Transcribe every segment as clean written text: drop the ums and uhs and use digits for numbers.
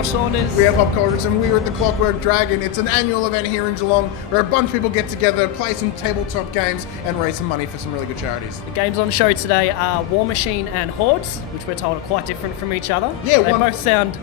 Josh Saunders. We have Bob Coldridge, and we're at the Clockwork Dragon. It's an annual event here in Geelong where a bunch of people get together, play some tabletop games, and raise some money for some really good charities. The games on show today are War Machine and Hordes, which we're told are quite different from each other. Yeah, they both sound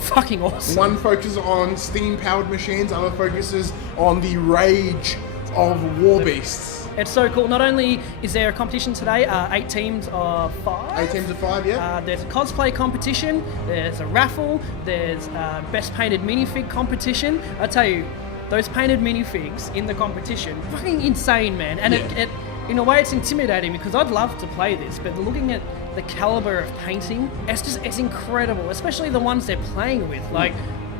fucking awesome. One focuses on steam-powered machines, other focuses on the rage of war beasts. It's so cool. Not only is there a competition today, 8 teams of 5. 8 teams of 5, yeah. There's a cosplay competition, there's a raffle, there's best painted minifig competition. I tell you, those painted minifigs in the competition, fucking insane, man. And it in a way it's intimidating because I'd love to play this, but looking at the caliber of painting, it's incredible, especially the ones they're playing with. Like,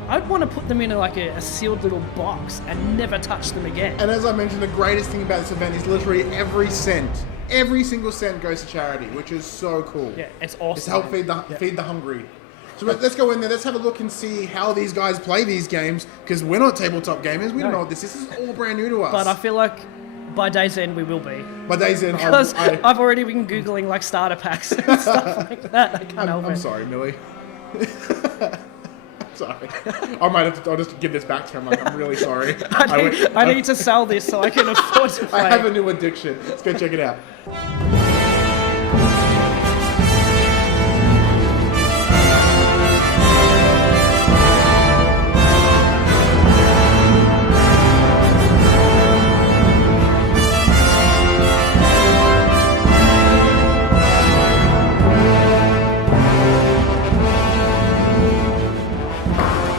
I'd want to put them in a sealed little box and never touch them again. And as I mentioned, the greatest thing about this event is literally every single cent goes to charity, which is so cool. Yeah, it's awesome. It's to help feed the hungry. So let's go in there, let's have a look and see how these guys play these games, because we're not tabletop gamers, we don't know what this is. This is all brand new to us. But I feel like by day's end we will be. By day's end, because I've already been Googling like starter packs and stuff like that. I can't help it. I'm sorry, Millie. Sorry. I'll just give this back to him. I'm really sorry. I need to sell this so I can afford to play. I have a new addiction. Let's go check it out.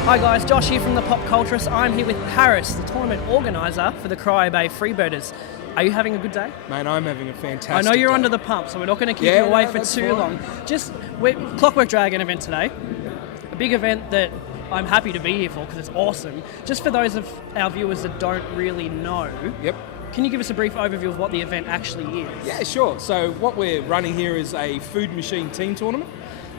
Hi guys, Josh here from the Pop Culturist. I'm here with Paris, the tournament organiser for the Cryo Bay Freebirders. Are you having a good day? Mate, I'm having a fantastic I know you're day. under the pump, so we're not going to keep you away for too long. We're Clockwork Dragon event today. A big event that I'm happy to be here for because it's awesome. Just for those of our viewers that don't really know, can you give us a brief overview of what the event actually is? Yeah, sure. So what we're running here is a food machine team tournament.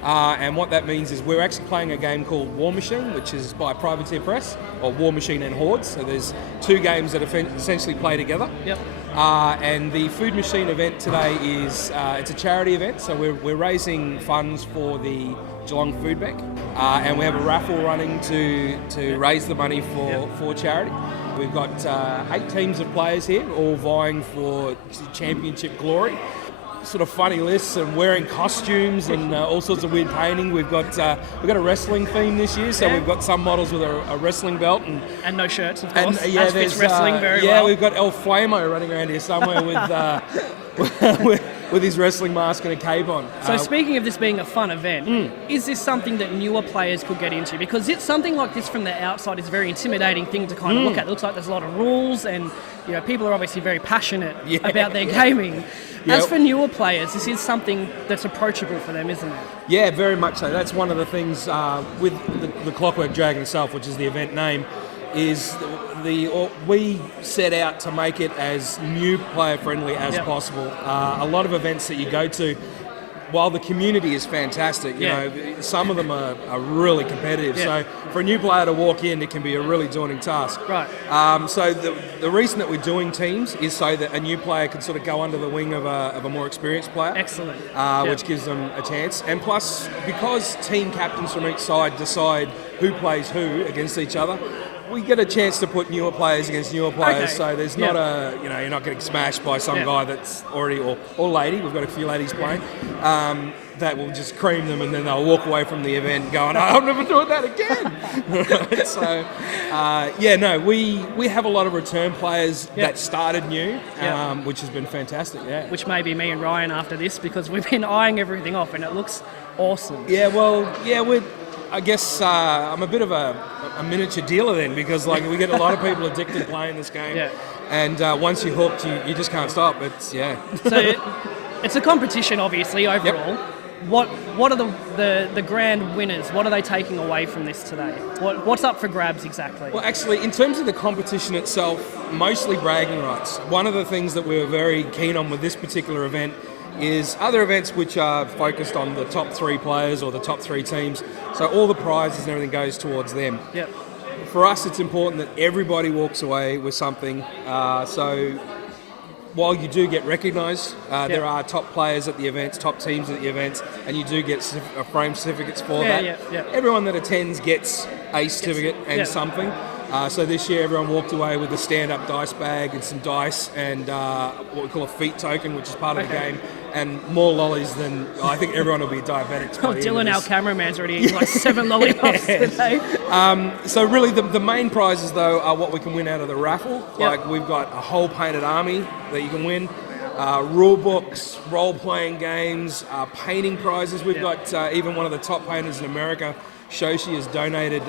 And what that means is we're actually playing a game called War Machine, which is by Privateer Press, or War Machine and Hordes. So there's 2 games that essentially play together. Yep. And the food machine event today is it's a charity event. So we're raising funds for the Geelong Food Bank, and we have a raffle running to raise the money for charity. We've got 8 teams of players here, all vying for championship glory. Sort of funny lists and wearing costumes and all sorts of weird painting. We've got a wrestling theme this year, so we've got some models with a wrestling belt and no shirts, of course. And as fits wrestling very well. Yeah, we've got El Flamo running around here somewhere with his wrestling mask and a cape on. So speaking of this being a fun event, is this something that newer players could get into? Because it's something like this from the outside is a very intimidating thing to kind of look at. It looks like there's a lot of rules and people are obviously very passionate about their gaming. As for newer players, this is something that's approachable for them, isn't it? Yeah, very much so. That's one of the things with the Clockwork Dragon itself, which is the event name, is we set out to make it as new player friendly as possible. A lot of events that you go to, while the community is fantastic, you know, some of them are really competitive. So for a new player to walk in, it can be a really daunting task. Right. So the reason that we're doing teams is so that a new player can sort of go under the wing of a more experienced player. Excellent. Which gives them a chance. And plus, because team captains from each side decide who plays who against each other, we get a chance to put newer players against newer players, so there's not you're not getting smashed by some guy that's already, or lady, we've got a few ladies playing, that will just cream them and then they'll walk away from the event going, I'll never do that again. So, we have a lot of return players that started new, which has been fantastic, Which may be me and Ryan after this, because we've been eyeing everything off and it looks awesome. I guess I'm a bit of a miniature dealer then, because we get a lot of people addicted playing this game, and once you're hooked, you just can't stop. So it's a competition, obviously, overall. What are the grand winners? What are they taking away from this today? What's up for grabs exactly? Well, actually, in terms of the competition itself, mostly bragging rights. One of the things that we were very keen on with this particular event is other events which are focused on the top 3 players or the top 3 teams. So all the prizes and everything goes towards them. Yep. For us, it's important that everybody walks away with something. So while you do get recognised, there are top players at the events, top teams at the events, and you do get frame certificates for that. Everyone that attends gets a certificate and something. So this year everyone walked away with a stand-up dice bag and some dice and what we call a feat token, which is part of the game, and more lollies than I think everyone will be diabetics. Oh, Dylan, our cameraman's already eating like 7 lollipops today. So really the main prizes though are what we can win out of the raffle. Like we've got a whole painted army that you can win. Rule books, role-playing games, painting prizes. We've got even one of the top painters in America, Shoshi, has donated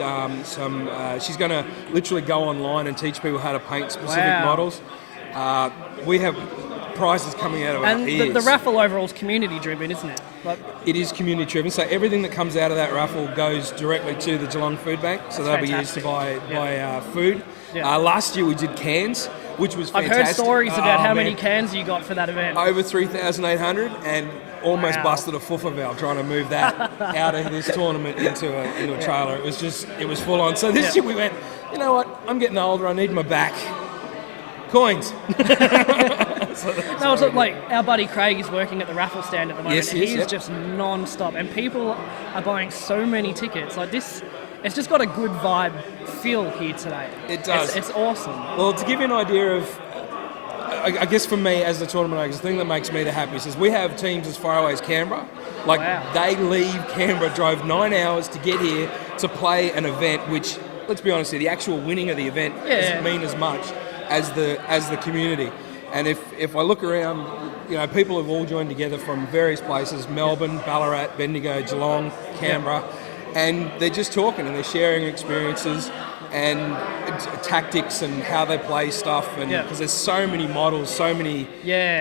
some. She's going to literally go online and teach people how to paint specific models. We have prizes coming out of our ears. And the raffle overall is community-driven, isn't it? It is community-driven. So everything that comes out of that raffle goes directly to the Geelong Food Bank. So they'll be used to buy food. Last year we did cans, which was fantastic. I've heard stories about how many cans you got for that event. Over 3,800 and almost busted a foofer valve trying to move that out of this tournament into a trailer. It was full on. So this year we went, you know what, I'm getting older, I need my back. Coins. No, it's like our buddy Craig is working at the raffle stand at the moment. He's just non-stop. And people are buying so many tickets. Like this, it's just got a good vibe feel here today. It does. It's awesome. Well, to give you an idea of, I guess for me as the tournament organizer, the thing that makes me the happiest is we have teams as far away as Canberra. Like they leave Canberra, drove 9 hours to get here to play an event which, let's be honest here, the actual winning of the event doesn't mean as much as the community. And if I look around, you know, people have all joined together from various places, Melbourne, Ballarat, Bendigo, Geelong, Canberra, and they're just talking and they're sharing experiences and tactics and how they play stuff, and because there's so many models, so many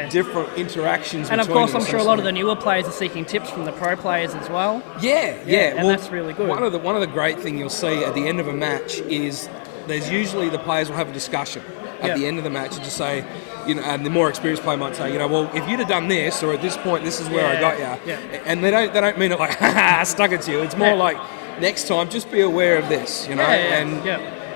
different interactions. And of course, I'm sure a lot of the newer players are seeking tips from the pro players as well. And well, that's really good. One of the great things you'll see at the end of a match is there's usually the players will have a discussion at the end of the match and just say, you know, and the more experienced player might say, you know, well, if you'd have done this, or at this point, this is where I got you. And they don't mean it like, ha, stuck it to you. It's more like, next time, just be aware of this, you know.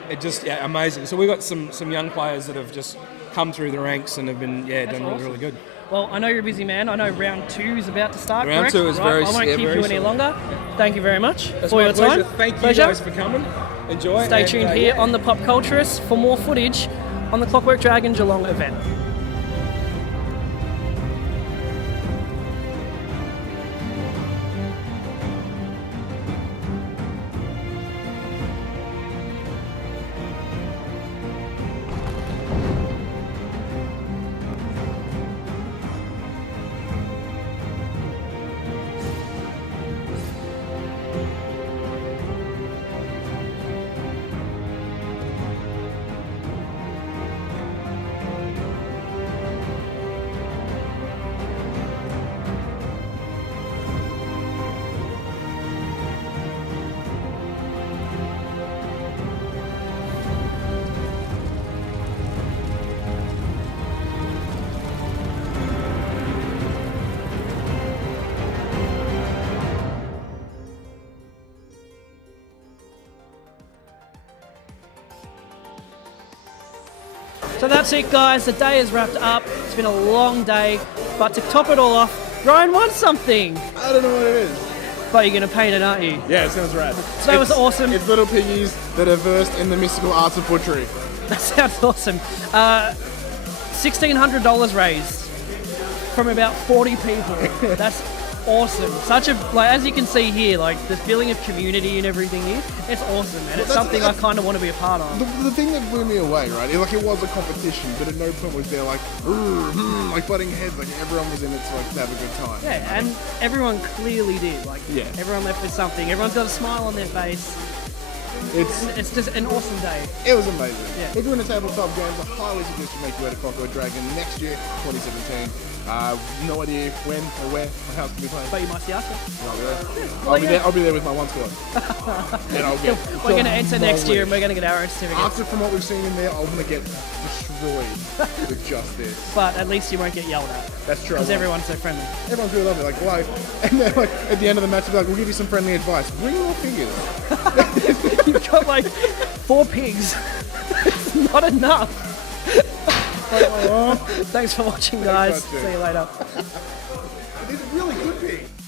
It just amazing. So we've got some young players that have just come through the ranks and have been done really good. Well, I know you're a busy man. I know round 2 is about to start. Round 2 is very. I won't keep you any longer. Thank you very much for your time. Thank you guys for coming. Enjoy. Stay tuned here on the Pop Culturist for more footage on the Clockwork Dragon Geelong event. So that's it, guys. The day is wrapped up. It's been a long day, but to top it all off, Ryan won something. I don't know what it is. But you're going to paint it, aren't you? Yeah, it sounds rad. So that was awesome. It's little piggies that are versed in the mystical arts of butchery. That sounds awesome. $1,600 raised from about 40 people. That's awesome. Such a, like, as you can see here, like the feeling of community and everything here, it's awesome, and it's something I kind of want to be a part of. The thing that blew me away, right? It was a competition, but at no point was there like butting heads. Like everyone was in it to have a good time. Yeah, and everyone clearly did. Like everyone left with something. Everyone's got a smile on their face. It's just an awesome day. It was amazing. Yeah. If you're into tabletop games, I highly suggest you make your way to Clockwork Dragon next year, 2017. No idea when or where or how it's going to be playing. But you might see us. I'll be there with my one squad. And I'll get we're going to enter next year and we're going to get our own certificates. After from what we've seen in there, I'm going to get destroyed with just this. But at least you won't get yelled at. That's true. Because everyone's so friendly. Everyone's really lovely. Like, and then at the end of the match, they'll be like, we'll give you some friendly advice. Bring more figures. You've got 4 pigs. It's not enough. Thanks for watching, guys. Thanks, See you later. These are really good pigs.